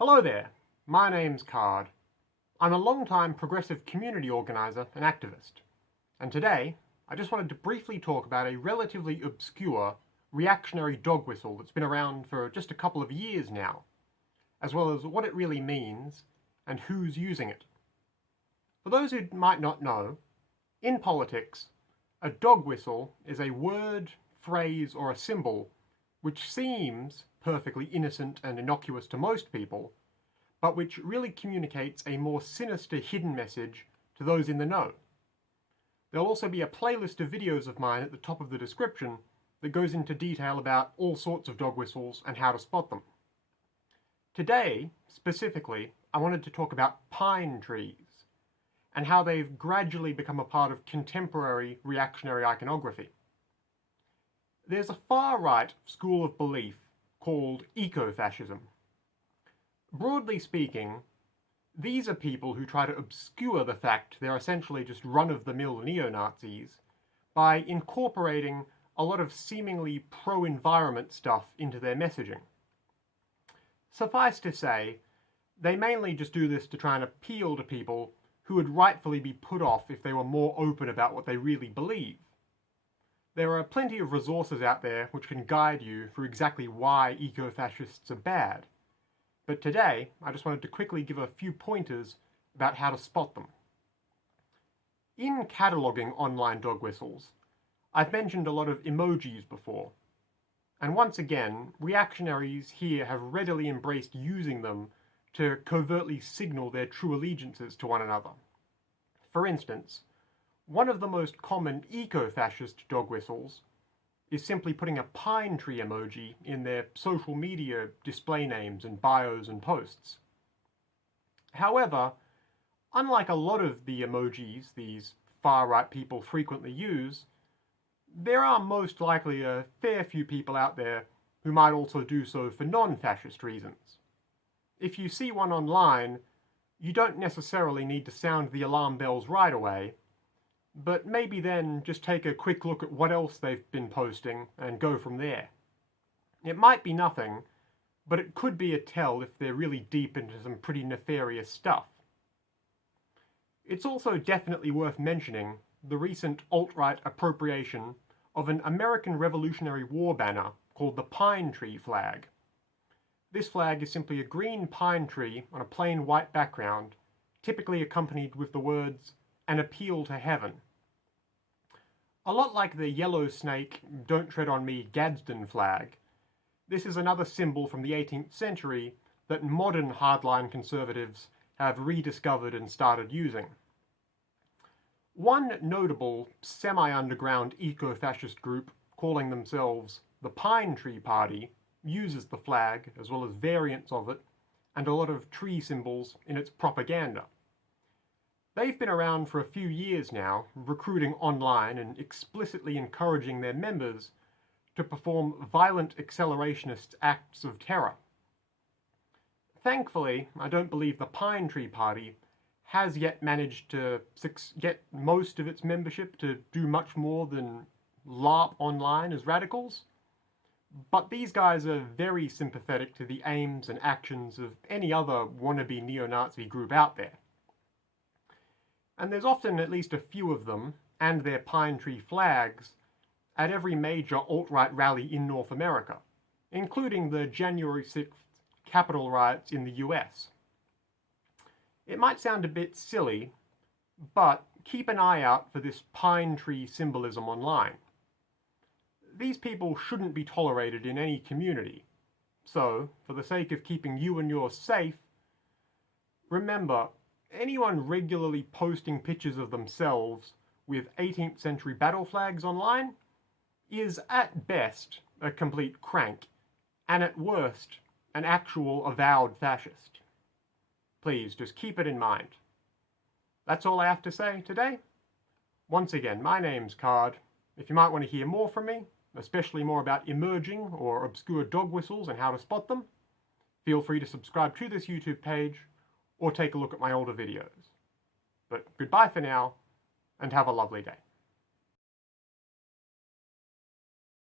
Hello there, my name's Card. I'm a long-time progressive community organiser and activist, and today I just wanted to briefly talk about a relatively obscure reactionary dog whistle that's been around for just a couple of years now, as well as what it really means and who's using it. For those who might not know, in politics, a dog whistle is a word, phrase, or a symbol which seems perfectly innocent and innocuous to most people, but which really communicates a more sinister hidden message to those in the know. There'll also be a playlist of videos of mine at the top of the description that goes into detail about all sorts of dog whistles and how to spot them. Today, specifically, I wanted to talk about pine trees and how they've gradually become a part of contemporary reactionary iconography. There's a far-right school of belief called eco-fascism. Broadly speaking, these are people who try to obscure the fact they're essentially just run-of-the-mill neo-Nazis by incorporating a lot of seemingly pro-environment stuff into their messaging. Suffice to say, they mainly just do this to try and appeal to people who would rightfully be put off if they were more open about what they really believe. There are plenty of resources out there which can guide you through exactly why eco-fascists are bad. But today, I just wanted to quickly give a few pointers about how to spot them. In cataloguing online dog whistles, I've mentioned a lot of emojis before. And once again, reactionaries here have readily embraced using them to covertly signal their true allegiances to one another. For instance, one of the most common eco-fascist dog whistles is simply putting a pine tree emoji in their social media display names and bios and posts. However, unlike a lot of the emojis these far-right people frequently use, there are most likely a fair few people out there who might also do so for non-fascist reasons. If you see one online, you don't necessarily need to sound the alarm bells right away, but maybe then just take a quick look at what else they've been posting and go from there. It might be nothing, but it could be a tell if they're really deep into some pretty nefarious stuff. It's also definitely worth mentioning the recent alt-right appropriation of an American Revolutionary War banner called the pine tree flag. This flag is simply a green pine tree on a plain white background, typically accompanied with the words, "An appeal to heaven." A lot like the yellow snake, "Don't tread on me" Gadsden flag, this is another symbol from the 18th century that modern hardline conservatives have rediscovered and started using. One notable semi-underground eco-fascist group, calling themselves the Pine Tree Party, uses the flag, as well as variants of it, and a lot of tree symbols in its propaganda. They've been around for a few years now, recruiting online and explicitly encouraging their members to perform violent accelerationist acts of terror. Thankfully, I don't believe the Pine Tree Party has yet managed to get most of its membership to do much more than LARP online as radicals, but these guys are very sympathetic to the aims and actions of any other wannabe neo-Nazi group out there. And there's often at least a few of them, and their pine tree flags, at every major alt-right rally in North America, including the January 6th Capitol riots in the US. It might sound a bit silly, but keep an eye out for this pine tree symbolism online. These people shouldn't be tolerated in any community, so, for the sake of keeping you and yours safe, remember, anyone regularly posting pictures of themselves with 18th century battle flags online is at best a complete crank, and at worst an actual avowed fascist. Please just keep it in mind. That's all I have to say today. Once again, my name's Card. If you might want to hear more from me, especially more about emerging or obscure dog whistles and how to spot them, feel free to subscribe to this YouTube page or take a look at my older videos. But goodbye for now, and have a lovely day.